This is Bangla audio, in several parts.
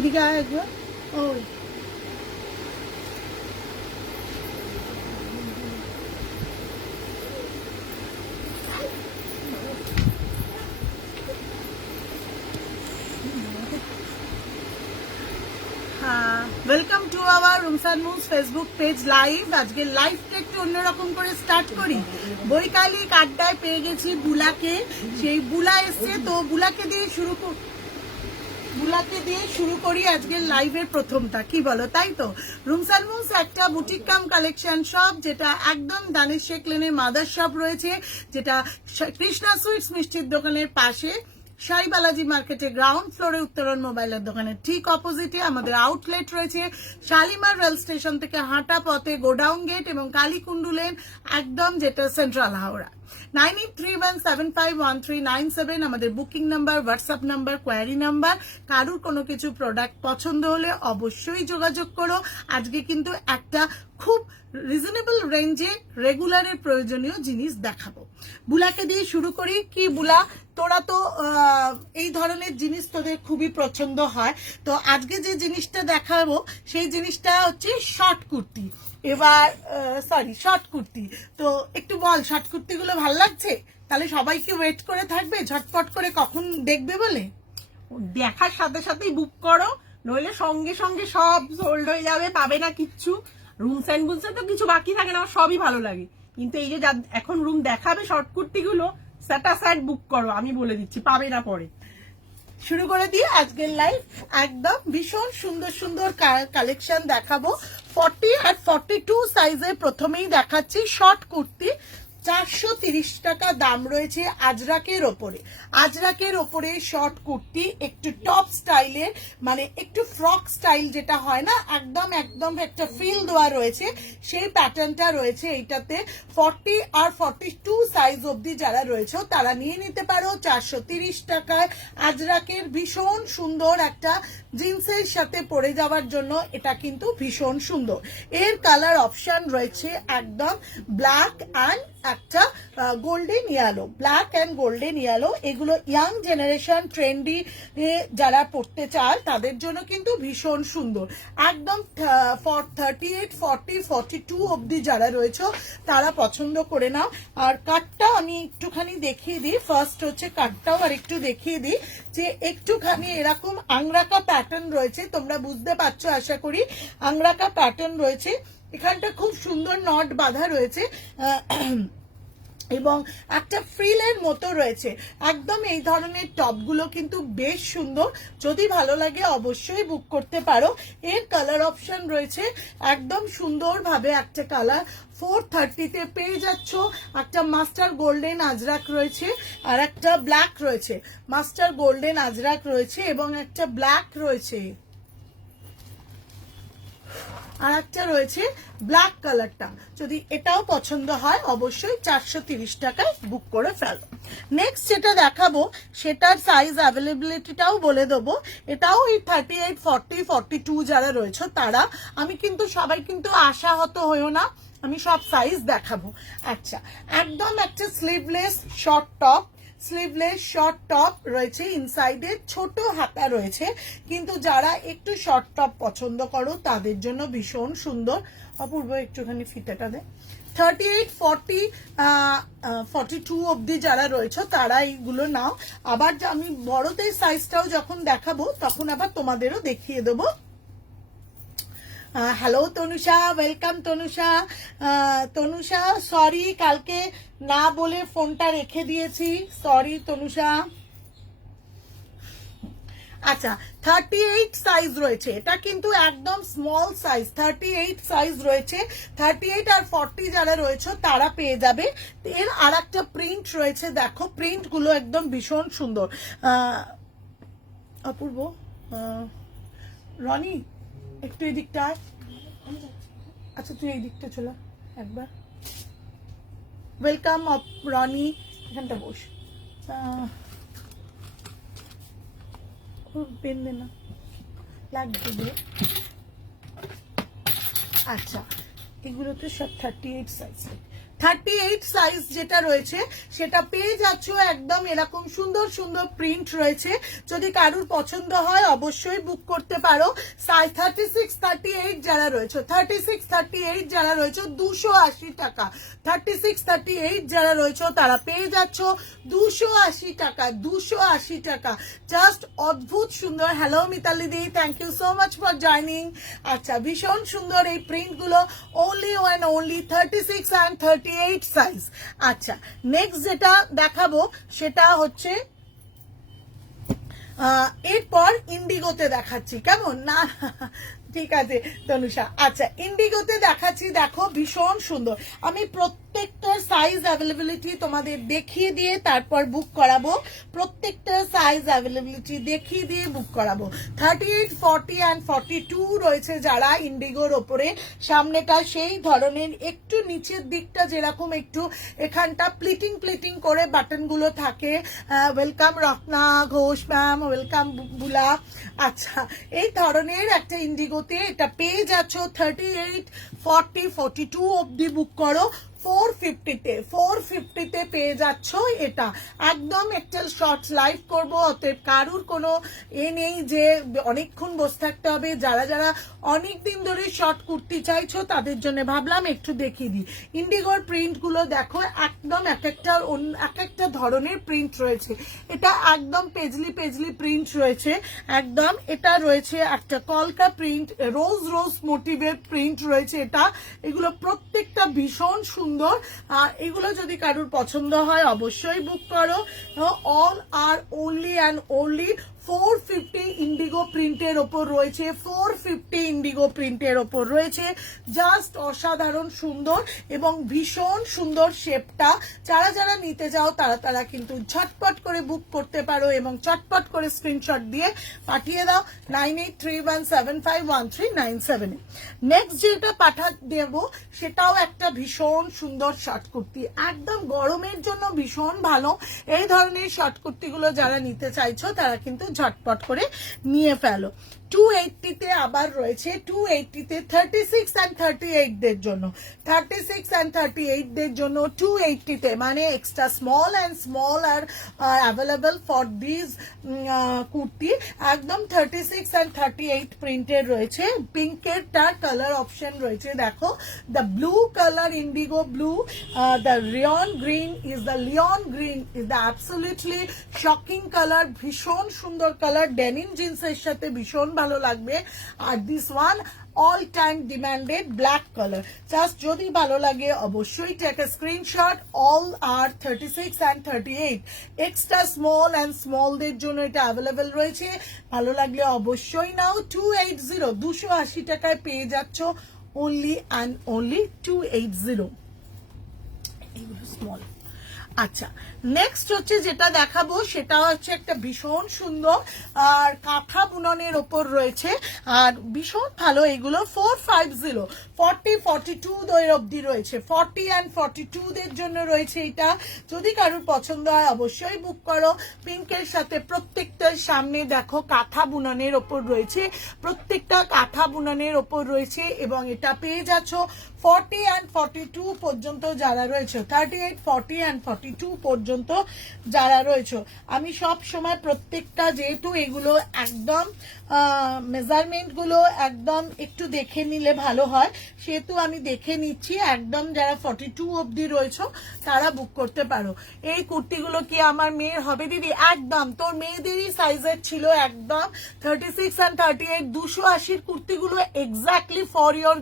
এদিকে আয় একবার। ওই welcome to our rooms and moves Facebook page live. আজকে লাইভটা একটু অন্যরকম করে স্টার্ট করি। বৈকালিক আড্ডায় পেয়ে গেছি বুলাকে, সেই বুলা এসছে তো বুলাকে দিয়ে শুরু করি আজকের লাইভের প্রথমটা, কি বলো? তাই তো রুমস অ্যান্ড মুভস একটা বুটিক কাম কালেকশন শপ, যেটা একদম দানিশ শেখ লেনের মাদার শপ রয়েছে, যেটা কৃষ্ণা সুইটস মিষ্টির দোকানের পাশে, সাই বালাজি মার্কেটে গ্রাউন্ড ফ্লোরে উত্তরণ মোবাইলের দোকানের ঠিক অপোজিটে আমাদের আউটলেট রয়েছে। শালিমার রেল স্টেশন থেকে হাঁটা পথে গোডাউন গেট এবং কালীকুণ্ডু লেন, একদম যেটা সেন্ট্রাল হাওড়া। 9831751397 আমাদের booking number, WhatsApp number, query number. কারুর কোনো কিছু প্রোডাক্ট পছন্দ হলে অবশ্যই যোগাযোগ করো। আজকে কিন্তু একটা খুব রিজনেবল রেঞ্জে রেগুলারের প্রয়োজনীয় জিনিস দেখাবো। বুলাকে দিয়ে শুরু করি। কি বুলা, তোরা তো এই ধরনের জিনিস তোদের খুবই পছন্দ হয়, তো আজকে যে জিনিসটা দেখাবো সেই জিনিসটা হচ্ছে শর্ট কুর্তি। এবার শর্ট কুর্তি, তো একটু বল শর্ট কুর্তিগুলো ভালো লাগছে? তাহলে সবাইকে ওয়েট করে থাকবে ঝটপট করে কখন দেখবে বলে। দেখার সাথে সাথেই বুক করো, নইলে সঙ্গে সঙ্গে সব সোল্ড হয়ে যাবে, পাবে না কিচ্ছু। রুমস অ্যান্ড বুলসে তো কিছু বাকি থাকে না, আমার সবই ভালো লাগে, কিন্তু এই যে এখন রুম দেখাবে শর্ট কুর্তি গুলো, স্যাটাসাইড বুক করো, আমি বলে দিচ্ছি পাবে না পরে। শুরু করে দিয়ে আজকের লাইভ একদম ভীষণ সুন্দর সুন্দর কালেকশন দেখাবো। 40 আর 42 সাইজের প্রথমেই দেখাচ্ছি শর্ট কুর্তি। 430 টাকা দাম রয়েছে আজরাকের ওপরে। আজরাকের ওপরে শর্ট কুর্তি, একটু টপ স্টাইলের, মানে একটু ফ্রক স্টাইল যেটা হয় না, একদম একদম একটা ফিল দেওয়া রয়েছে, সেই প্যাটার্নটা রয়েছে এইটাতে। 40 আর 42 সাইজ অবধি যারা রয়েছে তারা নিয়ে নিতে পারো 430 টাকায়। আজরাকের ভীষণ সুন্দর একটা জিন্সের সাথে পরে যাওয়ার জন্য এটা কিন্তু ভীষণ সুন্দর। এর কালার অপশন রয়েছে একদম ব্ল্যাক অ্যান্ড একটা golden yellow, black and golden yellow. এগুলো ইয়াং জেনারেশন ট্রেন্ডি যারা পড়তে চায় তাদের জন্য কিন্তু ভীষণ সুন্দর। একদম 38, 40, 42 অবধি যারা রয়েছে তারা পছন্দ করে নাও। আর কাটটা আমি একটুখানি দেখিয়ে দিই। ফার্স্ট হচ্ছে কাটটাও আর একটু দেখিয়ে দিই, যে একটুখানি এরকম আংরাকা প্যাটার্ন রয়েছে, তোমরা বুঝতে পারছো আশা করি। আংরাকা প্যাটার্ন রয়েছে, এখানটা খুব সুন্দর নট বাঁধা রয়েছে এবং একটা ফ্রিলের মতো রয়েছে। একদম এই ধরনের টপগুলো কিন্তু বেশ সুন্দর, যদি ভালো লাগে অবশ্যই বুক করতে পারো। এর কালার অপশন রয়েছে একদম সুন্দরভাবে একটা কালার 430-তে পেয়ে যাচ্ছ। একটা মাস্টার গোল্ডেন আজরাক রয়েছে আর একটা ব্ল্যাক রয়েছে, মাস্টার গোল্ডেন আজরাক রয়েছে এবং একটা ব্ল্যাক রয়েছে, আর একটা রয়েছে ব্ল্যাক কালারটা। যদি এটাও পছন্দ হয় অবশ্যই 430 টাকায় বুক করে ফেলো। নেক্সট যেটা দেখাবো সেটার সাইজ অ্যাভেলেবিলিটিটাও বলে দেবো। এটাও এই 38, 40, 42 যারা রয়েছে তারা, আমি কিন্তু সবাই কিন্তু আশাহত হয়েও না, আমি সব সাইজ দেখাবো। আচ্ছা, একদম একটা sleeveless short top, sleeveless short top রয়েছে, ইনসাইডে ছোট হাতা রয়েছে, কিন্তু যারা একটু শর্ট টপ পছন্দ করো তাদের জন্য ভীষণ সুন্দর। অপূর্ব একটুখানি ফিতাটা দে। 38, 40, 42 অবধি যারা রয়েছে তারা এইগুলো নাও। আবার আমি বড়দের সাইজটাও যখন দেখাবো তখন আবার তোমাদেরও দেখিয়ে দেবো। Hello Tanusha, welcome Tanusha. Tanusha sorry, কালকে না বলে ফোনটা রেখে দিয়েছি, সরি তনুষা। আচ্ছা, 38 সাইজ রয়েছে, এটা কিন্তু একদম স্মল সাইজ। 38 সাইজ রয়েছে, 38 আর 40 যারা রয়েছে তারা পেয়ে যাবে। এর আর একটা প্রিন্ট রয়েছে, দেখো প্রিন্ট গুলো একদম ভীষণ সুন্দর। অপূর্ব, রনি একটু এই দিকটা আয়। আচ্ছা তুই এই দিকটা চলে একবার। ওয়েলকাম রনি, এখানটা বস। পেন দে না, লাগবে। আচ্ছা, এগুলো তো সব 38 সাইজ। 38 সাইজ যেটা রয়েছে সেটা পেয়ে যাচ্ছ একদম এরকম সুন্দর সুন্দর প্রিন্ট রয়েছে। যদি কারুর পছন্দ হয় অবশ্যই বুক করতে পারো। সাইজ 36 38 যারা রয়েছে, 36 38 যারা রয়েছে 280 টাকা, 36 38 যারা রয়েছে তারা পেয়ে যাচ্ছ 280 টাকা, 280 টাকা। জাস্ট অদ্ভুত সুন্দর। হ্যালো মিতালি দি, thank you so much for joining. আচ্ছা, ভীষণ সুন্দর এই প্রিন্ট গুলো, only and only 36 and 38 size. আচ্ছা, নেক্সট যেটা দেখাবো সেটা হচ্ছে এরপর ইন্ডিগোতে দেখাচ্ছি, কেমন না? ঠিক আছে তনুষা। আচ্ছা, ইন্ডিগোতে দেখাচ্ছি, দেখো ভীষণ সুন্দর। আমি প্রত্যেকটার সাইজ অ্যাভেলেবিলিটি তোমাদের দেখিয়ে দিয়ে তারপর বুক করাবো, প্রত্যেকটার সাইজ অ্যাভেলেবিলিটি দেখিয়ে দিয়ে বুক করাবো। 38 40 and 42 রয়েছে যারা ইন্ডিগোর ওপরে। সামনেটা সেই ধরনের, একটু নিচের দিকটা যেরকম একটু এখানটা প্লিটিং প্লিটিং করে বাটন গুলো থাকে। Welcome Ratna Ghosh ma'am, welcome বুলা। আচ্ছা, এই ধরনের একটা ইন্ডিগোতে এটা পেয়ে যাচ্ছ 38 40 42 অব্দি বুক করো। 450 পেয়ে যাচ্ছ এটা। একদম একটা শর্টস লাইভ করবো, অতএব কারুর কোনো নেই যে অনেকক্ষণ বসে থাকতে হবে। যারা যারা অনেক দিন ধরে শর্ট কুর্তি চাইছো তাদের জন্য ভাবলাম একটু দেখিয়ে দিই। ইন্ডিগোর প্রিন্ট গুলো দেখো, একদম এক একটা ধরনের প্রিন্ট রয়েছে। এটা একদম পেজলি পেজলি প্রিন্ট রয়েছে একদম। এটা রয়েছে একটা কলকা প্রিন্ট, রোজ রোজ মোটিভের প্রিন্ট রয়েছে এটা। এগুলো প্রত্যেকটা ভীষণ সুন্দর। এগুলো যদি কারুর পছন্দ হয় অবশ্যই বুক করো। All R only and only 450 Indigo প্রিন্টের ওপর রয়েছে, 450 ইন্ডিগো প্রিন্টের ওপর রয়েছে। জাস্ট অসাধারণ সুন্দর এবং ভীষণ সুন্দর শেপটা। যারা যারা নিতে চাও তারা তারা কিন্তু ঝটপট করে বুক করতে পারো এবং চটপট করে স্ক্রিনশট দিয়ে পাঠিয়ে দাও 9831751397। নেক্সট যেটা দেব সেটাও একটা ভীষণ সুন্দর শর্ট কুর্তি, একদম গরমের জন্য ভীষণ ভালো। এই ধরনের শর্ট কুর্তিগুলো যারা নিতে চাইছো তারা কিন্তু ঝটপট করে নিয়ে ফেলো। 280 আবার রয়েছে, 280 36 and 38 দের জন্য, 36 and 38 দের জন্য 280 মানে extra small and small R available for this kurti. একদম 36 and 38 প্রিন্টের রয়েছে। পিঙ্কের তার কালার অপশন রয়েছে, দেখো the blue colour, indigo blue, the neon green is the absolutely shocking colour, ভীষণ সুন্দর কালার, ডেনিম জিন্সের সাথে ভীষণ ভালো লাগবে। আর this one all time demanded black colour. Just যদি ভালো লাগে অবশ্যই take a screenshot. All are 36 and 38 extra small and স্মলদের জন্য এটা অ্যাভেলেবেল রয়েছে। ভালো লাগলে অবশ্যই নাও। 280 280 টাকায় পেয়ে যাচ্ছ only and only 280। এইগুলো স্মল। আচ্ছা, নেক্সট হচ্ছে যেটা দেখাবো সেটা হচ্ছে একটা ভীষণ সুন্দর আর কাঁথা বুননের ওপর রয়েছে আর ভীষণ ভালো। এগুলো 450 40 42 অব্দি রয়েছে, 40 and 42 দের জন্য রয়েছে এটা। যদি কারোর পছন্দ হয় অবশ্যই বুক করো। পিঙ্কের সাথে প্রত্যেকটার সামনে দেখো কাঁথা বুননের ওপর রয়েছে, প্রত্যেকটা কাঁথা বুননের ওপর রয়েছে এবং এটা পেয়ে যাচ্ছ 40 and 42 পর্যন্ত যারা রয়েছে, 38 40 and 42 পর্যন্ত যারা রয়েছে। আমি সব সময় প্রত্যেকটা, যেহেতু এগুলো একদম মেজারমেন্ট গুলো একদম একটু দেখে নিলে ভালো হয়, সেহেতু আমি দেখে নিচ্ছি। একদম যারা 42 অব্দি রয়েছে তারা বুক করতে পারো। এই কুর্তিগুলো কি আমার মেয়ের হবে দিদি? একদম তোর মেয়েদেরই সাইজের ছিল, একদম 36 and 38 280 কুর্তিগুলো এক্স্যাক্টলি ফর ইয়োর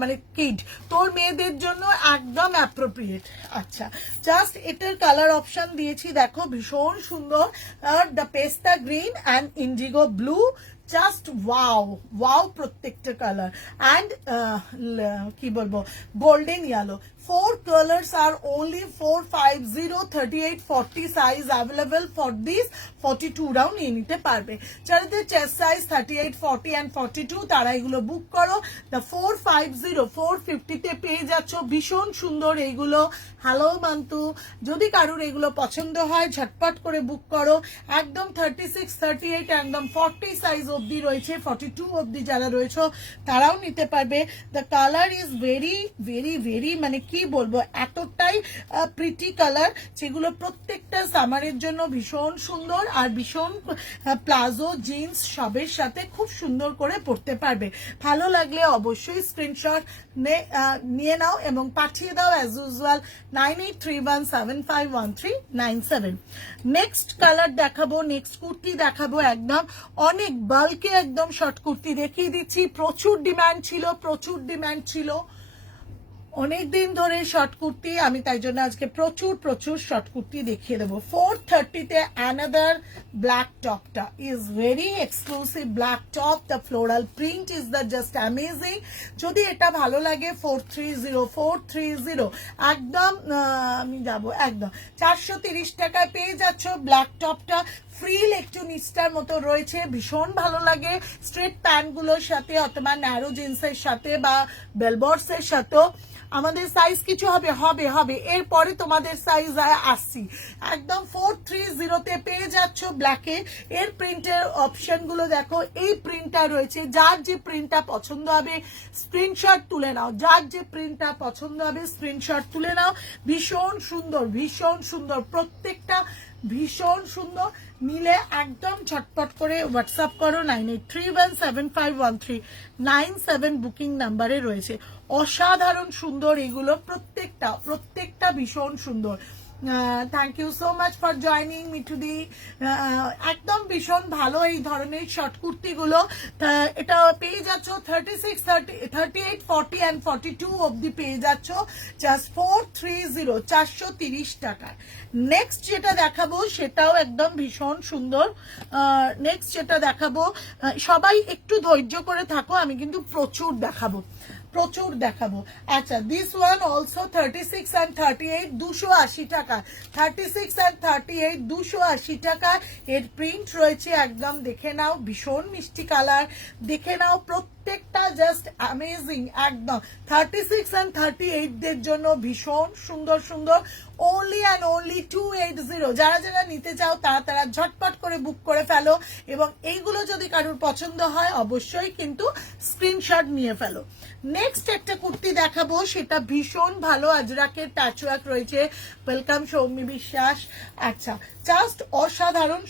মানে কিড, তোর মেয়েদের জন্য একদম অ্যাপ্রোপ্রিয়েট। আচ্ছা, জাস্ট এটার কালার অপশন দিয়েছি, দেখো ভীষণ সুন্দর। আর দ্য পেস্তা green and Indigo blue, just wow wow প্রত্যেকটা কালার। অ্যান্ড কি বলবো, golden yellow. 4 colors are only 450 38 40 size available for this 42 রাও নিয়ে নিতে পারবে। যাদের চেস্ট সাইজ 38 40 and 42 তারা এগুলো বুক করো। দ্য 450 450 তে পেয়ে যাচ্ছ ভীষণ সুন্দর এইগুলো। হ্যালো মান্তু, যদি কারুর এগুলো পছন্দ হয় ঝটপট করে বুক করো। একদম 36 38 একদম 40 সাইজ অবধি রয়েছে, 42 অবধি যারা রয়েছে তারাও নিতে পারবে। The colour is very very very, মানে কি কি বলবো, এতটাই প্রিটি কালার, যেগুলো প্রত্যেকটা সামারের জন্য ভীষণ সুন্দর আর ভীষণ প্লাজো জিন্স সবের সাথে খুব সুন্দর করে পরতে পারবে। ভালো লাগলে অবশ্যই স্ক্রিনশট নিয়ে নাও এবং পাঠিয়ে দাও অ্যাজ ইউজুয়াল 9831751397। নেক্সট কালার দেখাবো, নেক্সট কুর্তি দেখাবো, একদম অনেক বাল্কে একদম শর্ট কুর্তি দেখিয়ে দিচ্ছি। প্রচুর ডিমান্ড ছিল অনেকদিন ধরে শর্ট কুর্তি, আমি তাই জন্য আজকে প্রচুর শর্ট কুর্তি দেখিয়ে দেবো। 430-তে অ্যানাদার ব্ল্যাক টপটা is very exclusive black top, the floral print is the just amazing. যদি এটা ভালো লাগে 430 একদম আমি যাবো একদম 430 টাকায় পেয়ে যাচ্ছ ব্ল্যাক টপটা। ফ্রিল একটু নিচটার মতো রয়েছে, ভীষণ ভালো লাগে স্ট্রেট প্যান্ট গুলোর সাথে অথবা ন্যারো জিন্সের সাথে বা বেলবটস এর সাথেও। আমাদের সাইজ কিছু হবে এরপরে তোমাদের সাইজ আসছি। একদম 430-তে পেয়ে যাচ্ছ ব্ল্যাকে। এর প্রিন্টের অপশন গুলো দেখো, এই প্রিন্টটা রয়েছে, যার যে প্রিন্টটা পছন্দ হবে স্ক্রিনশট তুলে নাও, ভীষণ সুন্দর প্রত্যেকটা, ভীষণ সুন্দর। নিলে একদম ঝটপট করে হোয়াটসঅ্যাপ করো 9831751397 বুকিং নাম্বারে রয়েছে। অসাধারণ সুন্দর এগুলো, প্রত্যেকটা ভীষণ সুন্দর। Thank you so much for joining মিঠুদি। একদম ভীষণ ভালো এই ধরনের শর্ট কুর্তিগুলো। এটা পেয়ে যাচ্ছ 36, 38, 40 and 42 অব্দি পেয়ে যাচ্ছ জাস্ট 430 টাকায়। নেক্সট যেটা দেখাবো সেটাও একদম ভীষণ সুন্দর। নেক্সট যেটা দেখাবো, সবাই একটু ধৈর্য করে থাকো, আমি কিন্তু প্রচুর দেখাবো। আচ্ছা, দিস ওয়ান অলসো 36 and 38 280 টাকা। 36 and 38 280 টাকা। এর প্রিন্ট রয়েছে, একদম দেখে নাও, ভীষণ মিষ্টি কালার, দেখে নাও প্রত্যেকটা জাস্ট অ্যামেজিং একদম। 36 and 38 দের জন্য ভীষণ সুন্দর only and only 280। যারা নিতে চাও তারা ঝটপট করে বুক করে ফেলো এবং এইগুলো যদি কারোর পছন্দ হয় অবশ্যই কিন্তু স্ক্রিনশট নিয়ে ফেলো। নেক্সট একটা কুর্তি দেখাবো, সেটা ভীষণ ভালো, আজরাকের প্যাচওয়ার্ক রয়েছে। ওয়েলকাম সৌমি বিশ্বাস। আচ্ছা, জাস্ট অসাধারণ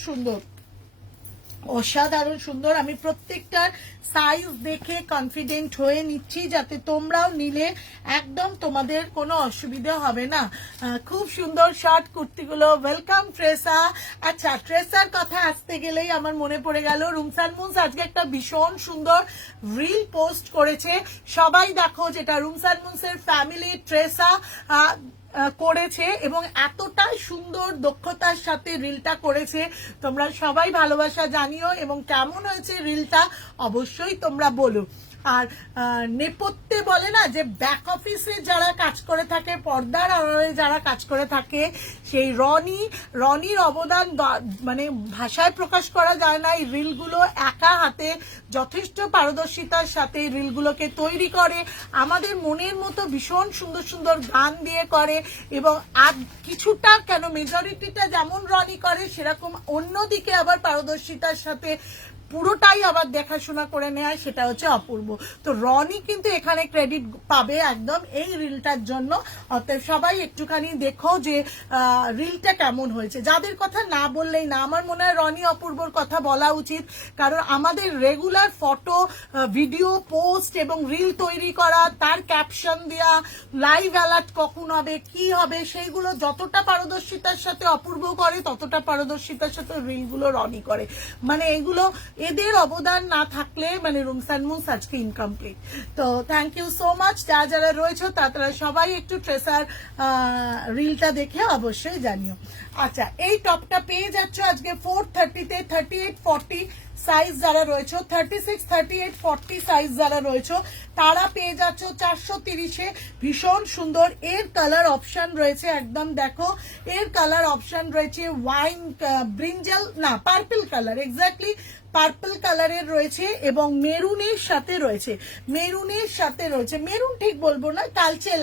সুন্দর। আমি প্রত্যেকটার সাইজ দেখে কনফিডেন্ট হয়ে নিচ্ছি, যাতে তোমরাও নিলে একদম তোমাদের কোনো অসুবিধা হবে না। খুব সুন্দর শর্ট কুর্তিগুলো। ওয়েলকাম ট্রেসা। আচ্ছা, ট্রেসার কথা আসতে গেলেই আমার মনে পড়ে গেল, রুমসান মুন্স আজকে একটা ভীষণ সুন্দর রিল পোস্ট করেছে। সবাই দেখো, যেটা রুমসান মুন্সের ফ্যামিলি ট্রেসা করেছে এবং এতটাই সুন্দর দক্ষতার সাথে রিলটা করেছে। তোমরা সবাই ভালোবাসা জানিও এবং কেমন হয়েছে রিলটা অবশ্যই তোমরা বলো। আর নেপথ্যে বলে না যে ব্যাক অফিসে যারা কাজ করে থাকে, পর্দার আড়ালে যারা কাজ করে থাকে, সেই রনির অবদান মানে ভাষায় প্রকাশ করা যায় না। এই রিলগুলো একা হাতে যথেষ্ট পারদর্শিতার সাথে রিলগুলোকে তৈরি করে, আমাদের মনের মতো ভীষণ সুন্দর গান দিয়ে করে এবং আর কিছুটা কেন মেজরিটিটা যেমন রনি করে সেরকম অন্যদিকে আবার পারদর্শিতার সাথে পুরোটাই আবার দেখাশোনা করে নেয়, সেটা হচ্ছে অপূর্ব। তো রনি কিন্তু এখানে ক্রেডিট পাবে একদম এই রিলটার জন্য। অতএব সবাই একটুখানি দেখো যে রিলটা কেমন হয়েছে। যাদের কথা না বললেই না, আমার মনে হয় রনি অপূর্বর কথা বলা উচিত, কারণ আমাদের রেগুলার ফটো ভিডিও পোস্ট এবং রিল তৈরি করা, তার ক্যাপশন দেওয়া, লাইভ অ্যালার্ট কখন হবে কি হবে, সেইগুলো যতটা পারদর্শিতার সাথে অপূর্ব করে ততটা পারদর্শিতার সাথে রিলগুলো রনি করে। মানে এগুলো, এদের অবদান না থাকলে মানে রুমসান মুন্স আজকে ইনকমপ্লিট। তো থ্যাংক ইউ সো মাচ। যারা রয়েছে তারা সবাই একটু ট্রেসার রিলটা দেখে অবশ্যই জানিও। আচ্ছা, এই টপটা পেয়ে যাচ্ছ আজকে 430-তে। 38, 40 সাইজ যারা রয়েছে, 36, 38, 40 সাইজ যারা রয়েছে তারা পেয়ে যাচ্ছ 430-এ। ভীষণ সুন্দর। এর কালার অপশন রয়েছে, একদম দেখো, এর কালার অপশন রয়েছে ওয়াইন ব্রিঞ্জাল না পার্পল কালার, এক্স্যাক্টলি পার্পল কালারের রয়েছে এবং মেরুনের সাথে রয়েছে, মেরুন ঠিক বলবো না, কালচে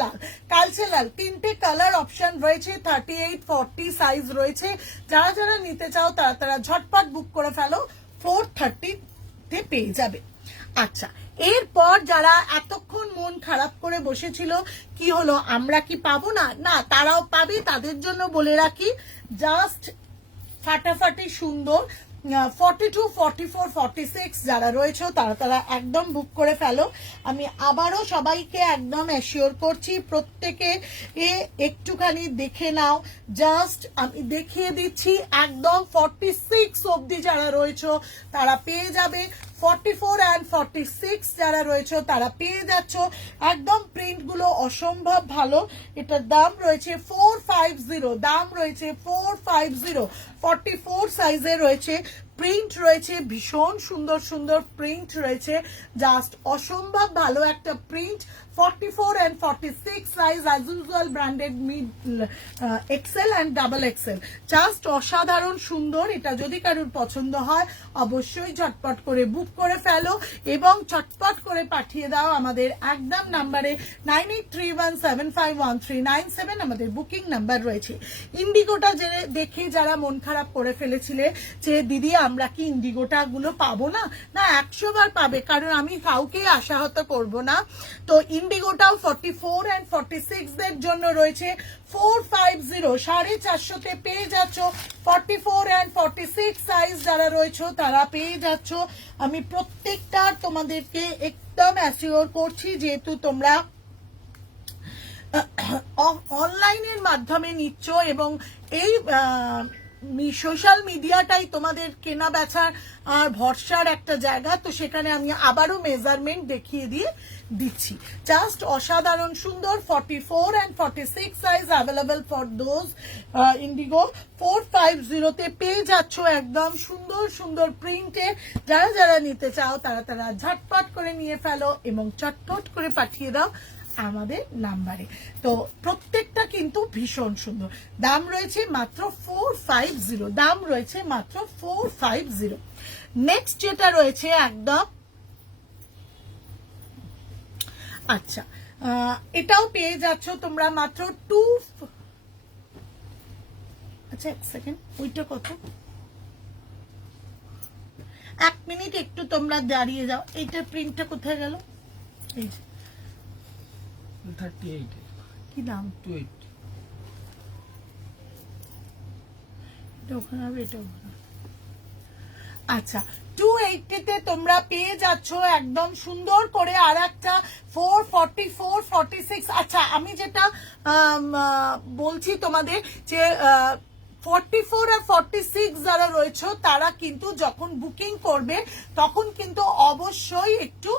লাল, তিনটে কালার অপশন রয়েছে। 38, 40 সাইজ রয়েছে। যারা নিতে চাও তারা ঝটপট বুক করে ফেলো, 430-তে পেয়ে যাবে। আচ্ছা, এরপর যারা এতক্ষণ মন খারাপ করে বসেছিল কি হলো আমরা কি পাবো না, না তারাও পাবে, তাদের জন্য বলে রাখি জাস্ট ফাটাফাটি সুন্দর 42, 44, 46 যারা রয়েছে তারা একদম বুক করে ফেলো। আমি আবারও সবাইকে একদম অ্যাসিওর করছি প্রত্যেকে একটুখানি দেখে নাও, জাস্ট আমি দেখিয়ে দিচ্ছি একদম 46 অবধি যারা রয়েছে তারা পেয়ে যাবে, 44 and 46 যারা রয়েছে তারা পেয়ে যাচ্ছ। একদম প্রিন্টগুলো অসম্ভব ভালো, এটার দাম রয়েছে 450, দাম রয়েছে 450, 44 সাইজে রয়েছে, প্রিন্ট রয়েছে ভীষণ সুন্দর সুন্দর প্রিন্ট রয়েছে, জাস্ট অসম্ভব ভালো একটা print. 44 and 46 size as usual branded মিড XL and double XL, just অসাধারণ সুন্দর। এটা যদি কারোর পছন্দ হয় অবশ্যই ঝটপট করে বুক করে ফেলো এবং চটপট করে পাঠিয়ে দাও আমাদের একদম নাম্বারে 9831751397 আমাদের বুকিং নাম্বার রয়েছে। ইন্ডিগোটা যে দেখে যারা মন খারাপ করে ফেলেছিলে যে দিদি আমরা কি ইন্ডিগোটা গুলো পাবো না, না 100 বার পাবে, কারণ আমি কাউকে আশাহত করব না। তো ইন্ডিগোটাও 44 and 46 দের জন্য রয়েছে 450, 450 পেয়ে যাচ্ছ। 44 and 46 সাইজ যারা রয়েছে তারা পেয়ে যাচ্ছ। আমি প্রত্যেকটা তোমাদেরকে একদম অ্যাসিওর করছি যেহেতু তোমরা অনলাইনের মাধ্যমে নিচ্ছ এবং এই সোশ্যাল মিডিয়াটাই তোমাদের কেনা বেচার আর ভরসার একটা জায়গা, তো সেখানে আমি আবারও মেজারমেন্ট দেখিয়ে দিয়ে দিচ্ছি। জাস্ট অসাধারণ সুন্দর 44 and 46 size available for those Indigo. 450 পেয়ে যাচ্ছ একদম সুন্দর সুন্দর প্রিন্টে। যারা যারা নিতে চাও তারা ঝটপট করে নিয়ে ফেলো এবং চটপট করে পাঠিয়ে দাও আমাদের নাম্বারে। তো প্রত্যেকটা কিন্তু ভীষণ সুন্দর, দাম রয়েছে মাত্র 450, দাম রয়েছে মাত্র 450। নেক্সট যেটা রয়েছে একদম আচ্ছা এটাও পেয়ে যাচ্ছ তোমরা মাত্র আচ্ছা এক সেকেন্ড, ওইটা কত, 1 মিনিট একটু তোমরা দাঁড়িয়ে যাও। এইটার প্রিন্টটা কোথায় গেল, এই যে 38 কি দাম, 280 এটা ওখানে হবে, এটা ওখানে। আচ্ছা 280 তে তোমরা পেয়ে যাচ্ছ একদম সুন্দর করে আর একটা 444, 46। আচ্ছা আমি যেটা বলছি তোমাদের যে 44 আর 46 যারা রয়েছে তারা কিন্তু যখন বুকিং করবে তখন কিন্তু অবশ্যই একটু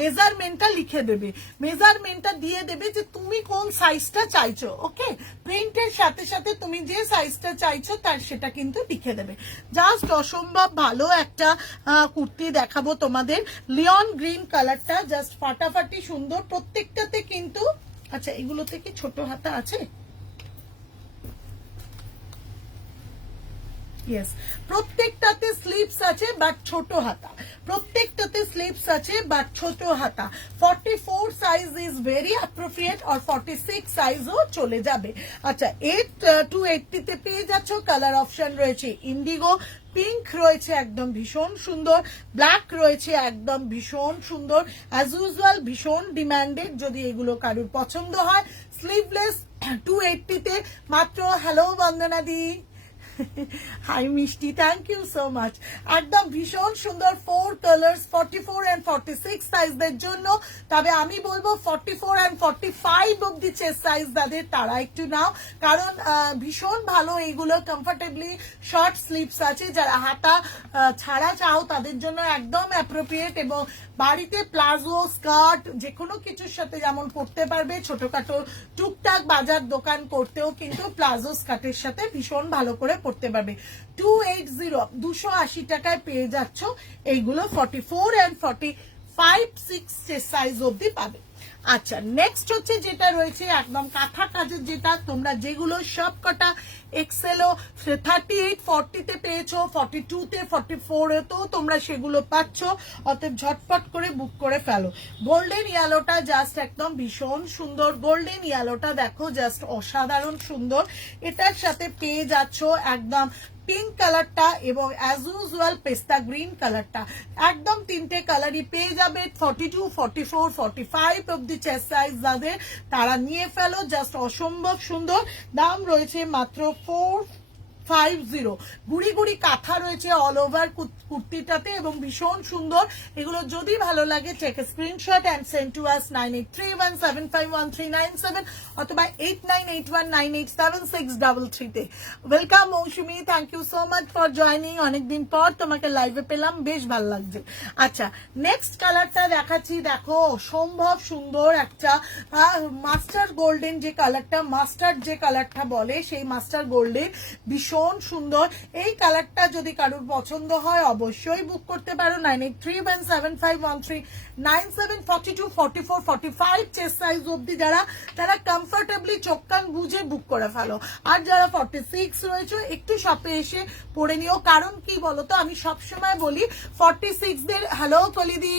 মেজারমেন্টটা লিখে দেবে, মেজারমেন্টটা দিয়ে দেবে যে তুমি কোন সাইজটা চাইছো। ওকে, প্রিন্টের সাথে সাথে তুমি যে সাইজটা চাইছো তার সেটা কিন্তু লিখে দেবে। জাস্ট অসম্ভব ভালো একটা কুর্তি দেখাবো তোমাদের, লিয়ন গ্রিন কালারটা জাস্ট ফাটাফাটি সুন্দর প্রত্যেকটাতে কিন্তু। আচ্ছা এগুলোতে কি ছোট হাতা আছে? ইয়েস, প্রত্যেকটাতে স্লিভস আছে বাট ছোট হাতা, প্রত্যেকটাতে স্লিভস আছে বাট ছোট হাতা। 44 সাইজ ইজ ভেরি অ্যাপ্রোপ্রিয়েট আর 46 সাইজও চলে যাবে। আচ্ছা 280 তে পেয়ে যাচ্ছ, কালার অপশন রয়েছে ইন্ডিগো, পিঙ্ক রয়েছে একদম ভীষণ সুন্দর, ব্ল্যাক রয়েছে একদম ভীষণ সুন্দর, অ্যাজ ইউজুয়াল ভীষণ ডিমান্ডেড যদি এগুলো কারোর পছন্দ হয়। স্লিভলেস 280 তে মাত্র। হ্যালো বন্দনা দি, হাই মিষ্টি, থ্যাংক ইউ সো মাচ। একদম ভীষণ সুন্দর 4 কালার্স 44 and 46 সাইজদের জন্য। তবে আমি বলবো 44 and 45 অব্দি চেস্ট সাইজ যাদের তারা একটু নাও, কারণ ভীষণ ভালো এইগুলো, কমফোর্টেবলি শর্ট স্লিভস আছে। যারা হাতা ছাড়া চাও তাদের জন্য একদম অ্যাপ্রোপ্রিয়েট এবং বাড়িতে প্লাজো স্কার্ট যে কোনো কিছুর সাথে যেমন পরতে পারবে, ছোটখাটো টুকটাক বাজার দোকান করতেও কিন্তু প্লাজো স্কার্টের সাথে ভীষণ ভালো করে পরতে পারবে। 280, 280 টাকায় পেয়ে যাচ্ছ এইগুলো। 44 and 45, 6 সাইজ অব্দি পাবে। আচ্ছা নেক্সট হচ্ছে যেটা রয়েছে একদম কাঁথা কাজের, যেটা তোমরা যেগুলো সব কটা এক্সেলও 38, 40 তে পেয়েছো, 42 তে 44 তো তোমরা সেগুলো পাচ্ছ, অতএব ঝটপট করে বুক করে ফেলো। গোল্ডেন ইয়েলোটা জাস্ট একদম ভীষণ সুন্দর, গোল্ডেন ইয়েলোটা দেখো জাস্ট অসাধারণ সুন্দর। এটার সাথে পেয়ে যাচ্ছ একদম পিঙ্ক কালারটা এবং অ্যাজ ইউজুয়াল পেস্তা গ্রিন কালারটা, একদম তিনটে কালারই পেয়ে যাবে। 42, 44, 45 অব্দি চেস্ট সাইজ যাদের, তারা নিয়ে ফেলো। জাস্ট অসম্ভব সুন্দর। দাম রয়েছে মাত্র 450। গুড়ি গুড়ি কাঁথা রয়েছে অল ওভার কুর্তিটাতে এবং ভীষণ সুন্দর। এগুলো যদি ভালো লাগে take screenshot and send to us 9831751397 অথবা 8981987633 তে। Welcome Mousumi, thank you so much for joining. অনেকদিন পর তোমাকে লাইভে পেলাম, বেশ ভালো লাগছে। আচ্ছা, নেক্সট কালারটা দেখাচ্ছি। দেখো অসম্ভব সুন্দর একটা মাস্টার গোল্ডেন যে কালারটা, মাস্টার্ড যে কালারটা বলে, সেই মাস্টার গোল্ডেন ভীষণ সুন্দর। এই কালারটা যদি কারোর পছন্দ হয় অবশ্যই বুক করতে পারো। 9831751397 42, 44, 45 চেস্ট সাইজ অব্দি যারা, তারা কমফোর্টেবলি চোখ কান বুঝে বুক করে ফেলো। আর যারা 46 রয়েছে একটু শপে এসে পরে নিও। কারণ কি বলতো, আমি সবসময় বলি 46 দের, হ্যালো কলিদি,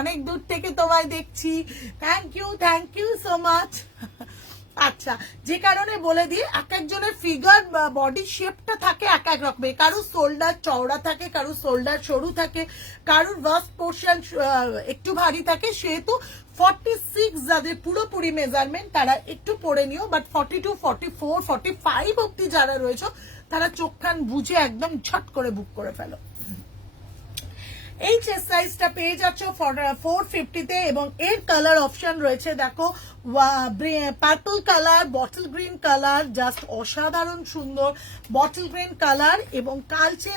অনেক দূর থেকে তোমায় দেখছি, থ্যাংক ইউ সো মাচ। আচ্ছা, যে কারণে বলে দিই, এক একজনের ফিগার বডি শেপটা থাকে এক এক রকমের। কারোর শোল্ডার চওড়া থাকে, কারোর শোল্ডার সরু থাকে, কারোর ভাস্ট পোর্শন একটু ভারী থাকে। সেহেতু 46 যাদের পুরোপুরি মেজারমেন্ট তারা একটু পরে নিও। বাট 42, 44, 45 অব্দি যারা রয়েছে তারা চোখ কান বুঝে একদম ঝট করে বুক করে ফেলো। এই চেস্ট সাইজটা পেয়ে যাচ্ছ 450 তে এবং এর কালার অপশন রয়েছে। দেখো purple colour, bottle green colour, just অসাধারণ সুন্দর বটল গ্রিন কালার এবং কালচে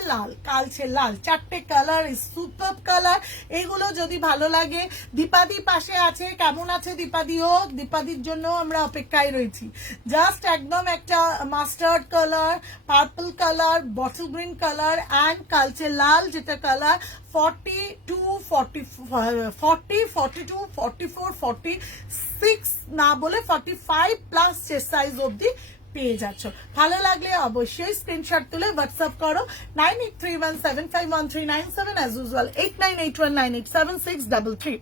লাল, চারটে কালার, সুপার কালার। এগুলো যদি ভালো লাগে, দীপাদি পাশে আছে, কেমন আছে দীপাদিও? দীপাদির জন্য আমরা অপেক্ষায় রয়েছি। জাস্ট একদম একটা mustard colour, purple colour, bottle green colour and কালচে লাল যেটা কালার। 42, 44, 46 না বলে 45 প্লাস চেস্ট সাইজ অব্দি পেয়ে যাচ্ছ। ভালো লাগলে অবশ্যই স্ক্রিনশট তুলে হোয়াটসঅ্যাপ করো 9831751397 অ্যাজ ইউজুয়াল 8981987633।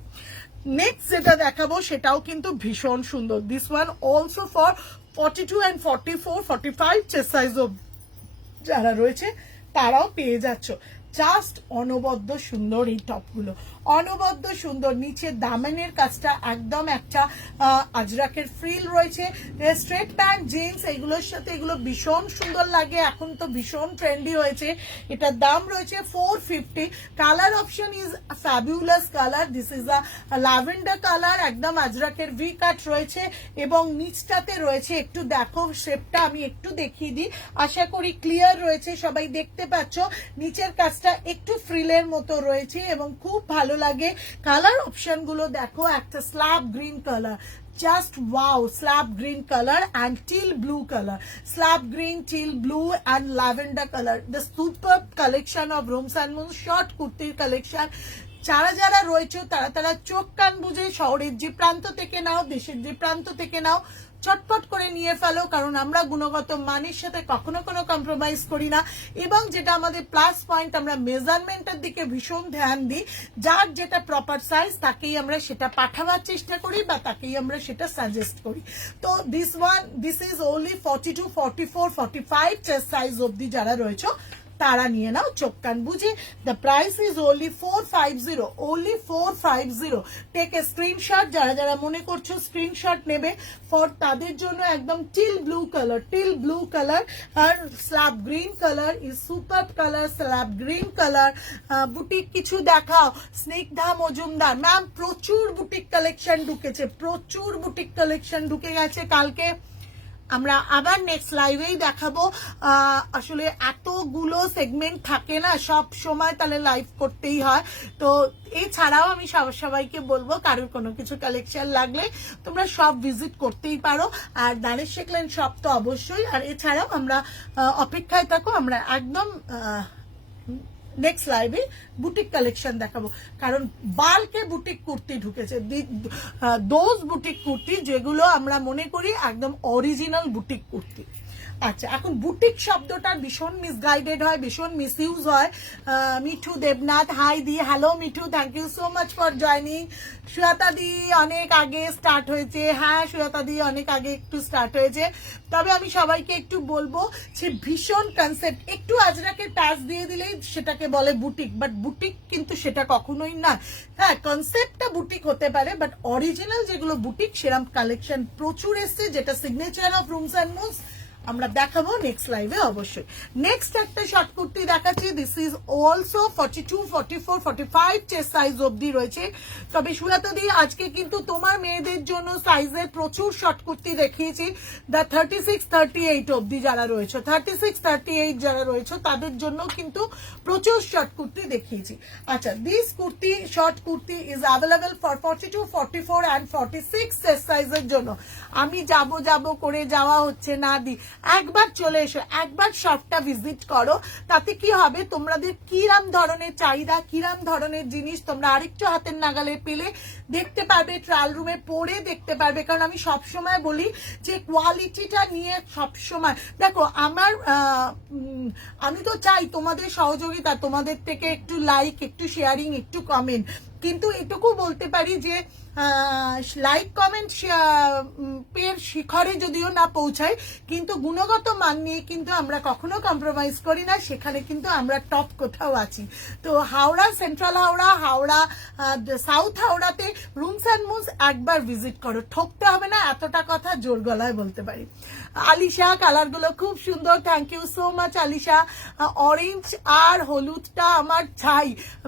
নেক্সট যেটা দেখাবো সেটাও কিন্তু ভীষণ সুন্দর। This one also for 42 and 44, 45 chest size অব্দি যারা রয়েছে তারাও পেয়ে যাচ্ছ। জাস্ট অনবদ্য সুন্দর এই টপগুলো, অনবদ্য সুন্দর। নিচে দামানের কাজটা একদম একটা আজরাকের ফ্রিল রয়েছে। স্ট্রেট প্যান্ট জিন্স এগুলোর সাথে এগুলো ভীষণ সুন্দর লাগে, এখন তো ভীষণ ট্রেন্ডি হয়েছে। এটার দাম রয়েছে 450। Colour option is fabulous colour. This is a lavender colour, একদম আজরাকের ভি কাট রয়েছে এবং নিচটাতে রয়েছে, একটু দেখো শেপটা আমি একটু দেখিয়ে দিই, আশা করি ক্লিয়ার রয়েছে, সবাই দেখতে পাচ্ছ। নিচের কাজটা একটু ফ্রিলের মতো রয়েছে এবং খুব ভালো লাগে। কালার অপশন গুলো দেখো, একটা slab green colour, just wow, slab green color and teal blue color, slab green, teal blue and lavender color, the superb collection of Rooms and Moons short kurti collection। যারা যারা রয়েছে তারা তারা চোখ কান বুঝে শহরের যে প্রান্ত থেকে নাও, দেশের যে প্রান্ত থেকে নাও, চটপট করে নিয়ে ফেলো। কারণ আমরা গুণগত মানের সাথে কখনো কোনো কম্প্রোমাইজ করি না এবং যেটা আমাদের প্লাস পয়েন্ট, আমরা মেজারমেন্টের দিকে ভীষণ ধ্যান দিই। যার যেটা প্রপার সাইজ তাকেই আমরা সেটা পাঠাবার চেষ্টা করি বা তাকেই আমরা সেটা সাজেস্ট করি। তো this is only 42, 44, 45 chest size অব্দি যারা রয়েছে তারা নিয়ে নাও চোখ কান বুঝে। The price is only 450। Take a screenshot, যারা যারা মনে করছো স্ক্রিনশট নেবে, ফর তাদের জন্য একদম টিল ব্লু কালার আর slab green colour is super colour, slab green colour. Boutique কিছু দেখাও স্নিগ্ধা মজুমদার ম্যাম। প্রচুর বুটিক কালেকশন ঢুকে গেছে। কালকে আমরা আবার নেক্সট লাইভেই দেখাবো। আসলে এতগুলো সেগমেন্ট থাকে না সব সময়, তাহলে লাইভ করতেই হয়। তো এছাড়াও আমি সবাইকে বলবো, কারোর কোনো কিছু কালেকশন লাগলে তোমরা সব ভিজিট করতেই পারো। আর দানেশ শেখলেন সব তো অবশ্যই। আর এছাড়াও আমরা অপেক্ষায় থাকো, আমরা একদম নেক্সট লাইভে বুটিক কালেকশন দেখাবো। কারণ বাল্কে বুটিক কুর্তি ঢুকেছে, দোজ বুটিক কুর্তি যেগুলো আমরা মনে করি একদম অরিজিনাল বুটিক কুর্তি। আচ্ছা, এখন বুটিক শব্দটা ভীষণ মিসগাইডেড হয়, ভীষণ মিসইউজ হয়। মিঠু দেবনাথ, হাই দি, hello Mithu, thank you so much for joining. Suata দি অনেক আগে স্টার্ট হয়েছে, হ্যাঁ সুয়াতা দি অনেক আগে একটু স্টার্ট হয়েছে। তবে আমি সবাইকে একটু বলবো যে ভীষণ কনসেপ্ট, একটু আজরাকে টাচ দিয়ে দিলেই সেটাকে বলে বুটিক, বাট বুটিক কিন্তু সেটা কখনোই না। হ্যাঁ, কনসেপ্টটা বুটিক হতে পারে, বাট অরিজিনাল যেগুলো বুটিক সেরকম কালেকশন প্রচুর এসছে, যেটা signature of rooms and moves আমরা দেখাবো নেক্সট লাইভে অবশ্যই। নেক্সট একটা শর্ট কুর্তি দেখাচ্ছি, this is also 42, 44, 45 chest size অবধি রয়েছে। তবে সুরাতা দি আজকে কিন্তু তোমার মেয়েদের জন্য সাইজের প্রচুর শর্ট কুর্তি দেখিয়েছি, দ্য 36, 38 অবধি যারা রয়েছে, 36, 38 যারা রয়েছে তাদের জন্য কিন্তু প্রচুর শর্ট কুর্তি দেখিয়েছি। আচ্ছা, this kurti short kurti is available for 42, 44 and 46 chest সাইজের জন্য। আমি যাব করে যাওয়া হচ্ছে না দি, একবার চলে এসো, একবার শপটা ভিজিট করো, তাতে কি হবে তোমাদের কিরাম ধরনের চাহিদা, কিরাম ধরনের জিনিস তোমরা আরেকটু হাতের নাগালে পেলে দেখতে পারবে, ট্রায়াল রুমে পরে দেখতে পারবে। কারণ আমি সবসময় বলি যে কোয়ালিটিটা নিয়ে সবসময় দেখো, আমি তো চাই তোমাদের সহযোগিতা, তোমাদের থেকে একটু লাইক, একটু শেয়ারিং, একটু কমেন্ট, কিন্তু এটুকু বলতে পারি যে লাইক কমেন্ট পের শিখরে যদিও না পৌঁছায়, কিন্তু গুণগত মান নিয়ে কিন্তু আমরা কখনো কম্প্রোমাইজ করি না, সেখানে কিন্তু আমরা টপ কোথাও আছি। তো হাওড়া, সেন্ট্রাল হাওড়া, সাউথ হাওড়াতে রুমস অ্যান্ড মুভস একবার ভিজিট করো, ঠকতে হবে না, এতটা কথা জোর গলায় বলতে পারি। আলিশা, কালারগুলো খুব সুন্দর, thank you so much Alisha. Orange আর হলুদটা আমার চাই,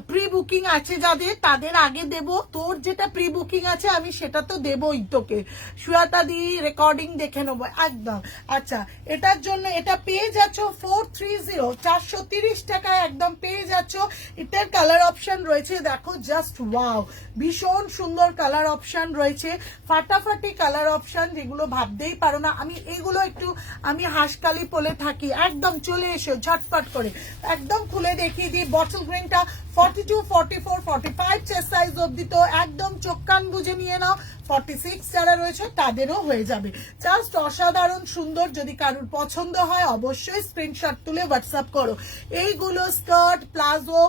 প্রি বুকিং আছে যাদের তাদের আগে দেব, তোর যেটা প্রি বুকিং আছে আমি সেটা তো দেবই তোকে। সুয়াতা দি রেকর্ডিং দেখে নেবো একদম। আচ্ছা, এটার জন্য এটা পেয়ে যাচ্ছ 430, 430 টাকায় একদম পেয়ে যাচ্ছ। এটার কালার অপশন রয়েছে দেখো, জাস্ট ওয়াও, ভীষণ সুন্দর কালার অপশন রয়েছে, ফাটাফাটি কালার অপশন, যেগুলো ভাবতেই পারো না। আমি এগুলো একটু আমি হাঁসকালি পলে থাকি, একদম চলে এসো ঝটপট করে, একদম খুলে দেখিয়ে দিই। বটল গ্রিনটা 42, 44, 45 চেস্ট সাইজ অবধি, তো একদম চোখ কান বুঝে নিয়ে নাও, 46 যারা রয়েছে তাদেরও হয়ে যাবে। জাস্ট অসাধারণ সুন্দর, যদি কারোর পছন্দ হয় অবশ্যই স্ক্রিনশট তুলে হোয়াটসঅ্যাপ করো। এইগুলো স্কার্ট, প্লাজো,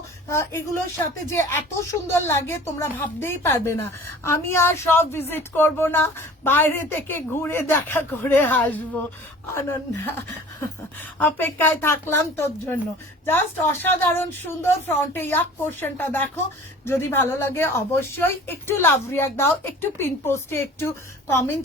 এগুলোর সাথে যে এত সুন্দর লাগে তোমরা ভাবতেই পারবে না। আমি আর সব ভিজিট করব না, বাইরে থেকে ঘুরে দেখা করে আসবো। অনন্যা, অপেক্ষায় থাকলাম তোর জন্য। জাস্ট অসাধারণ সুন্দর, ফ্রন্টে ইয়াক পোর্শনটা দেখো, যদি ভালো লাগে অবশ্যই একটু লাভ রিয়াক্ট দাও, একটু পিন পোস্টে একটু কমেন্ট,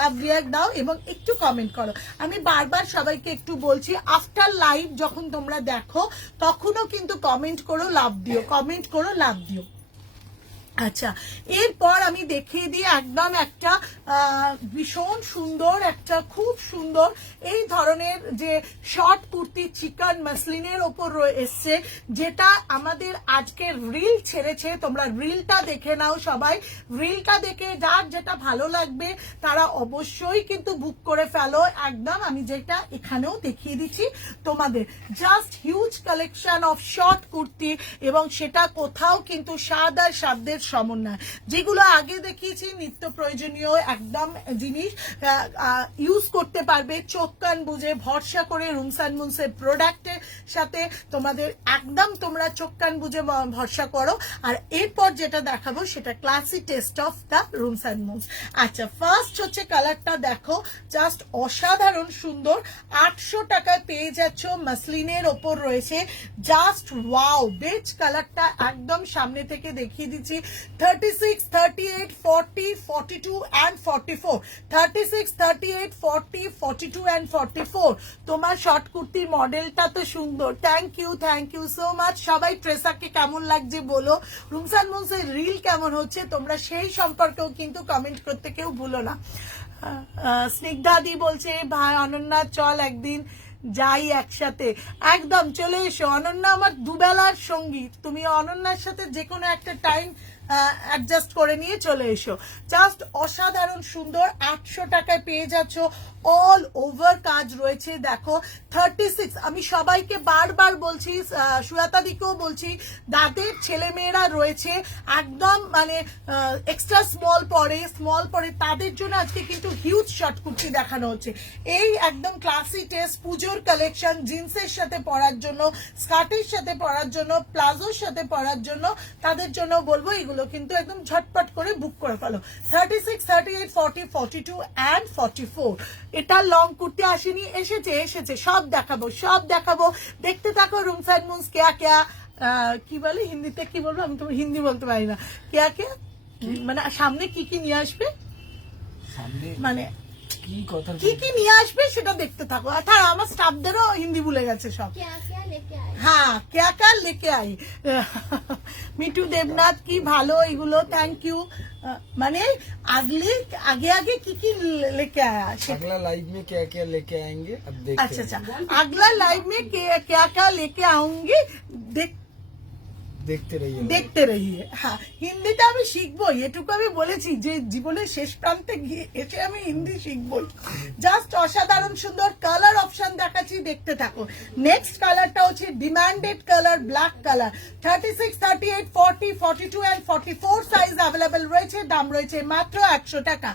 লাভ রিয়াক্ট দাও এবং একটু কমেন্ট করো। আমি বারবার সবাইকে একটু বলছি, আফটার লাইভ যখন তোমরা দেখো তখনও কিন্তু কমেন্ট করো, লাভ দিও, কমেন্ট করো, লাভ দিও। আচ্ছা, এরপর আমি দেখিয়ে দিই একদম একটা ভীষণ সুন্দর, একটা খুব সুন্দর এই ধরনের যে শর্ট কুর্তি চিকন মাসলিনের ওপর এসছে, যেটা আমাদের আজকে রিল ছেড়েছে। তোমরা রিলটা দেখে নাও সবাই, রিলটা দেখে যার যেটা ভালো লাগবে তারা অবশ্যই কিন্তু বুক করে ফেলো একদম। আমি যেটা এখানেও দেখিয়ে দিচ্ছি তোমাদের, just huge collection of short kurti, এবং সেটা কোথাও কিন্তু স্বাদ আর সাধ্যের সমন্বয়। যেগুলো আগে দেখিয়েছি নিত্য প্রয়োজনীয় একদম জিনিস, ইউজ করতে পারবে চোখ কান বুঝে, ভরসা করে রুমস অ্যান্ড মুভসের প্রোডাক্টের সাথে তোমাদের একদম তোমরা চোখ কান বুঝে ভরসা করো। আর এরপর যেটা দেখাবো সেটা classy test of the rooms and moves. আচ্ছা, ফার্স্ট হচ্ছে কালারটা দেখো, জাস্ট অসাধারণ সুন্দর, 800 টাকায় পেয়ে যাচ্ছ, মাসলিনের ওপর রয়েছে, জাস্ট ওয়াও। বেজ কালারটা একদম সামনে থেকে দেখিয়ে দিচ্ছি, 36, 38, 40, 42 and 44, 36, 38, 40, 42 and 44। তোমার শর্ট কুর্তির মডেলটা তো সুন্দর, থ্যাংক ইউ সো মাচ। সবাই ট্রেসাকে কেমন লাগছে বলো, রুমস অ্যান্ড মুভসের রিল কেমন হচ্ছে তোমরা সেই সম্পর্কেও কিন্তু কমেন্ট করতে কেউ ভুলো না। স্নিগ্ধাদি বলছে, ভাই অনন্যা চল একদিন যাই একসাথে, একদম চলে এসো। অনন্যা আমার দুবেলার সঙ্গী, তুমি অনন্যার সাথে যে কোনো একটা টাইম অ্যাডজাস্ট করে নিয়ে চলে এসো। জাস্ট অসাধারণ সুন্দর, 800 টাকায় পেয়ে যাচ্ছ। অল ওভার কাজ রয়েছে দেখো। 36, আমি সবাইকে বারবার বলছি, সুয়াতাদিকেও বলছি, যাদের ছেলে মেয়েরা রয়েছে একদম মানে এক্সট্রা স্মল পরে তাদের জন্য আজকে কিন্তু হিউজ শর্ট কুর্তি দেখানো হচ্ছে। এই একদম ক্লাসি টেস্ট পুজোর কালেকশন, জিন্সের সাথে পরার জন্য, স্কার্টের সাথে পরার জন্য, প্লাজোর সাথে পরার জন্য, তাদের জন্য বলবো এগুলো কিন্তু একদম ঝটপট করে বুক করে ফেলো। 36, 38, 40, 42 and 44। এটা লং কুর্তি আসেনি, এসেছে সব দেখাবো। দেখতে থাকো রুমস এন্ড মুনস। কেয়া কি বলে হিন্দিতে, কি বলবো আমি তো হিন্দি বলতে পারি না। কেয়া মানে সামনে কি নিয়ে আসবে, মানে কি নিয়ে আসবে সেটা দেখতে থাকো। আর আমার স্টাফদেরও হিন্দি ভুলে গেছে সব। হ্যাঁ কেয়া লেকে আই। মিঠু দেবনাথ কি ভালো এগুলো, থ্যাংক ইউ। মানে आगे की लेके आया। अगला लाइव में क्या क्या लेके आएंगे अब देखते हैं। अच्छा, अगला लाइव में क्या क्या लेके आऊंगी দেখতে রহিয়ে। হ্যাঁ, হিন্দিটা আমি শিখবই, এটুকু আমি বলেছি যে জীবনের শেষ প্রান্তে গিয়ে এসে আমি হিন্দি শিখবই। জাস্ট অসাধারণ সুন্দর কালার অপশন দেখাচ্ছি, দেখতে থাকো। নেক্সট কালারটা হচ্ছে demanded colour, black colour. 36, 38, 40, 42 and 44 size available রয়েছে। দাম রয়েছে মাত্র 100 টাকা।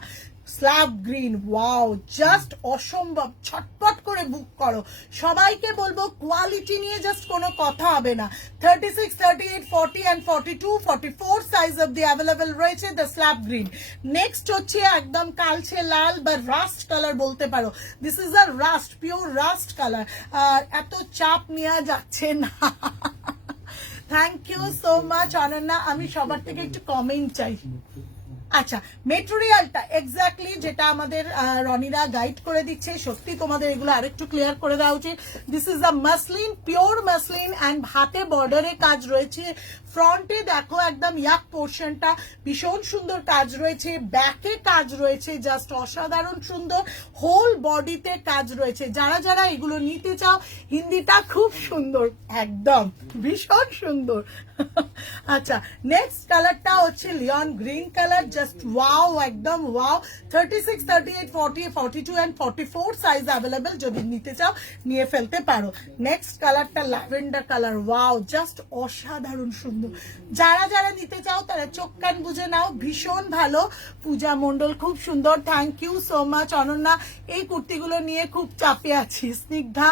স্ল্যাব গ্রিন, ওয়াও, জাস্ট অসম্ভব। ছটপট করে বুক করো। সবাইকে বলবো কোয়ালিটি নিয়ে জাস্ট কোনো কথা হবে না। 36, 38, 40 and 42, 44 সাইজ অবধি অ্যাভেলেবেল রয়েছে দ্য স্ল্যাব গ্রিন। নেক্সট হচ্ছে একদম কালচে লাল বা রাস্ট কালার বলতে পারো। This is a rust, pure rust colour. আর এত চাপ নেওয়া যাচ্ছে না। Thank you so much Ananya. আমি সবার থেকে একটু কমেন্ট চাই। আচ্ছা, মেটেরিয়ালটা এক্স্যাক্টলি যেটা আমাদের রনিরা গাইড করে দিচ্ছে, সত্যি তোমাদের এগুলো আরেকটু ক্লিয়ার করে দেওয়া উচিত। This is a muslin, pure muslin and হাতে বর্ডারে কাজ রয়েছে। ফ্রন্টে দেখো একদম ইয়াক পোর্শনটা ভীষণ সুন্দর কাজ রয়েছে, ব্যাকে কাজ রয়েছে জাস্ট অসাধারণ সুন্দর, হোল বডিতে কাজ রয়েছে। যারা এগুলো নিতে চাও, হিন্দিটা খুব সুন্দর, একদম ভীষণ সুন্দর। আচ্ছা, নেক্সট কালারটা হচ্ছে লিয়ন গ্রিন কালার, জাস্ট ওয়াও, একদম ওয়াও। 36, 38, 40, 42 and 44 size available. যদি নিতে চাও নিয়ে ফেলতে পারো। নেক্সট কালারটা ল্যাভেন্ডার কালার, ওয়াও, জাস্ট অসাধারণ সুন্দর। যারা নিতে চাও তারা চোখ কান বুঝে নাও, ভীষণ ভালো। পূজা মন্ডল খুব সুন্দর, thank you so much Ananya. এই কুর্তিগুলো নিয়ে খুব চাপে আছি। স্নিগ্ধা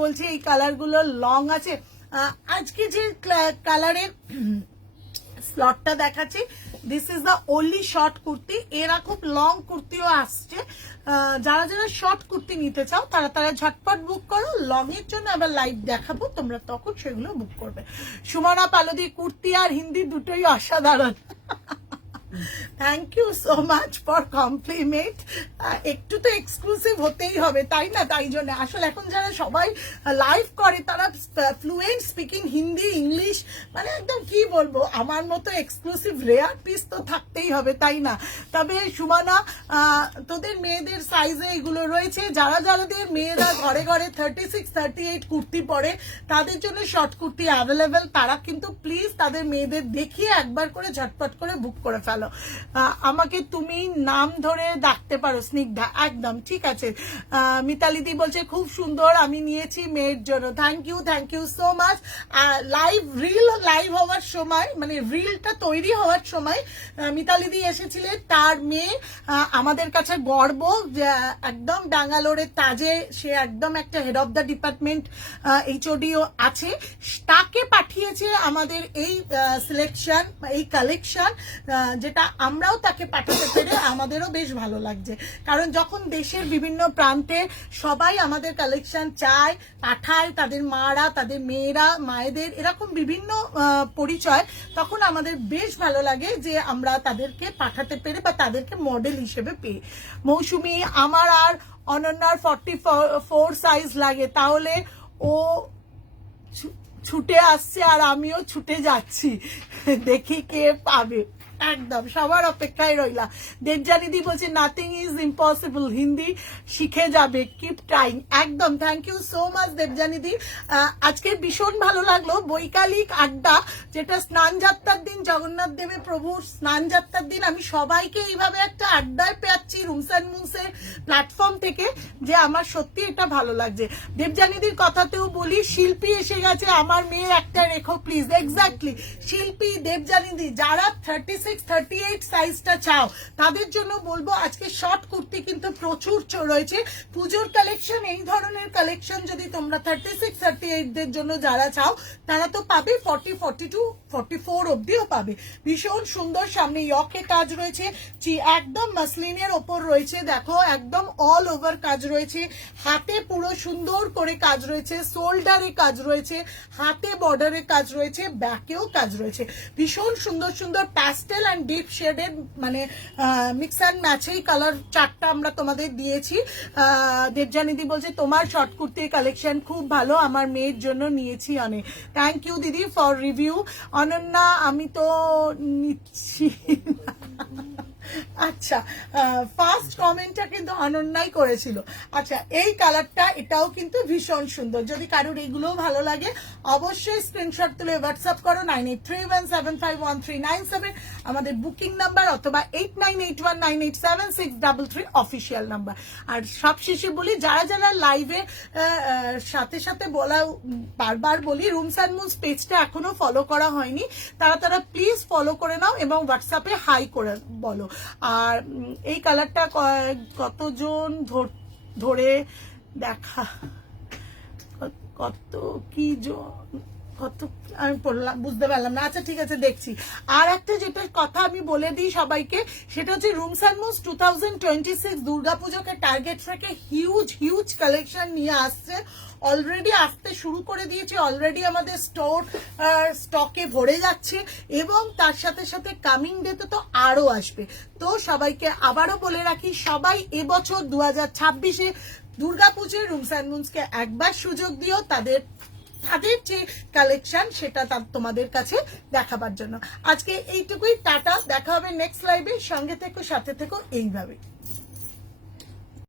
বলছে এই কালারগুলো লং আছে। আজকে যে কালারের স্লটটা দেখাচ্ছি, this is the only short kurti. এরা খুব লং কুর্তিও আসছে। যারা শর্ট কুর্তি নিতে চাও তারা ঝটপট বুক করো। লং এর জন্য আবার লাইভ দেখাবো, তোমরা তখন সেগুলো বুক করবে। সুমনা পালদি, কুর্তি আর হিন্দি দুটোই অসাধারণ। Thank you so much for compliment. একটু তো এক্সক্লুসিভ হতেই হবে, তাই না? তাই জন্য আসলে এখন যারা সবাই লাইভ করে তারা ফ্লুয়েন্ট স্পিকিং হিন্দি, ইংলিশ, মানে একদম কি বলবো, আমার মতো এক্সক্লুসিভ রেয়ার পিস তো থাকতেই হবে, তাই না? তবে সুমানা, তোদের মেয়েদের সাইজে এগুলো রয়েছে। যাদের মেয়েরা ঘরে 36, 38 কুর্তি পরে, তাদের জন্য শর্ট কুর্তি অ্যাভেলেবেল। তারা কিন্তু প্লিজ তাদের মেয়েদের দেখিয়ে একবার করে ঝটপট করে বুক করে ফেলো। আমাকে তুমি নাম ধরে ডাকতে পারো স্নিগ্ধা, একদম ঠিক আছে। মিতালিদি বলছে খুব সুন্দর, আমি নিয়েছি মেয়ের জন্য। Thank you so much. Live হওয়ার সময়, মানে রিলটা তৈরি হওয়ার সময় মিতালিদি এসেছিলেন, তার মেয়ে আমাদের কাছে গর্ব, একদম ব্যাঙ্গালোরের তাজে, সে একদম একটা হেড অফ দ্য ডিপার্টমেন্ট HODও আছে, তাকে পাঠিয়েছে আমাদের এই সিলেকশন, এই কালেকশন, যেটা আমরাও তাকে পাঠাতে পেরে আমাদেরও বেশ ভালো লাগছে। কারণ যখন দেশের বিভিন্ন প্রান্তে সবাই আমাদের কালেকশন চায়, পাঠায়, তাদের মারা, তাদের মেয়েরা, মায়েদের এরকম বিভিন্ন পরিচয়, তখন আমাদের বেশ ভালো লাগে যে আমরা তাদেরকে পাঠাতে পেরে বা তাদেরকে মডেল হিসেবে পেয়ে। মৌসুমি, আমার আর অনন্যার 44 সাইজ লাগে, তাহলে ও ছুটে আসছে আর আমিও ছুটে যাচ্ছি, দেখি কে পাবে। একদম সবার অপেক্ষায় রইলা। দেবজানিদি বলছে নাথিং ইজ ইম্পসিবল, হিন্দি শিখে যাবে, কিপ ট্রাইং। একদম, থ্যাংক ইউ সো মাচ দেবজানিদি। আজকে ভীষণ ভালো লাগলো বৈকালিক আড্ডা, যেটা স্নান যাত্রার দিন, জগন্নাথ দেবের প্রভুর স্নান যাত্রার দিন আমি সবাইকে এইভাবে একটা আড্ডায় পেয়েছি রুমস অ্যান্ড মুনসের প্ল্যাটফর্ম থেকে, যে আমার সত্যি এটা ভালো লাগছে। দেবজানিদির কথাতেও বলি, শিল্পী এসে গেছে, আমার মেয়ের একটা রেখো প্লিজ। এক্স্যাক্টলি, শিল্পী, দেবজানিদি, যারা 36-38 সাইজটা চাও তাদের জন্য বলবো আজকে শর্ট কুর্তি কিন্তু প্রচুর রয়েছে। পুজোর কালেকশন, এই ধরনের কালেকশন যদি তোমরা 36-38 দের জন্য যারা চাও তারা তো পাবে, 40, 42, 44 অব্দিও পাবে। ভীষণ সুন্দর, সামনে ইয়কে কাজ রয়েছে, একদম মাসলিনের ওপর রয়েছে, দেখো একদম অল ওভার কাজ রয়েছে, হাতে পুরো সুন্দর করে কাজ রয়েছে, শোল্ডারে কাজ রয়েছে, হাতে বর্ডারে কাজ রয়েছে, ব্যাকেও কাজ রয়েছে। ভীষণ সুন্দর সুন্দর প্যাস্টেল অ্যান্ড ডিপ শেডের মানে মিক্স অ্যান্ড ম্যাচেই কালার চারটা আমরা তোমাদের দিয়েছি। দেবজানিদি বলছে তোমার শর্ট কুর্তির কালেকশন খুব ভালো, আমার মেয়ের জন্য নিয়েছি অনেক। থ্যাংক ইউ দিদি ফর রিভিউ। অনন্যা, আমি তো নিচ্ছি আচ্ছা, ফার্স্ট কমেন্টটা কিন্তু অনন্যাই করেছিল। আচ্ছা, এই কালারটা এটাও কিন্তু ভীষণ সুন্দর। যদি কারোর এগুলোও ভালো লাগে অবশ্যই স্ক্রিনশট তুলে হোয়াটসঅ্যাপ করো 9831751397 আমাদের বুকিং নাম্বার, অথবা 8981987633 অফিসিয়াল নাম্বার। আর সব শেষে বলি, যারা যারা লাইভে সাথে সাথে বলা, বারবার বলি, রুমস অ্যান্ড মুনস পেজটা এখনো ফলো করা হয়নি, তারা প্লিজ ফলো করে নাও এবং হোয়াটসঅ্যাপে হাই করে বলো। আর এই কালারটা কতজন ধরে দেখা, কত কি কত আমি পড়লাম বুঝতে পারলাম না। আচ্ছা ঠিক আছে, দেখছি। আর একটা যেটা কথা আমি বলে দিই সবাইকে, সেটা হচ্ছে রুমস অ্যান্ড মুনস 2026 দুর্গাপুজোকে টার্গেট রেখে হিউজ কালেকশন নিয়ে আসছে। অলরেডি আসতে শুরু করে দিয়েছে, অলরেডি আমাদের স্টকে ভরে যাচ্ছে, এবং তার সাথে সাথে কামিং ডেতে তো আরো আসবে। তো সবাইকে আবারও বলে রাখি, সবাই এবছর 2026-এ দুর্গাপুজোর রুমস অ্যান্ড মুনসকে একবার সুযোগ দিও, তাদের যে কালেকশন সেটা তোমাদের কাছে দেখাবার জন্য। আজকে এইটুকুই, টাটা, দেখা হবে নেক্সট লাইভে। সঙ্গে থেকো, সাথে থেকো এইভাবে।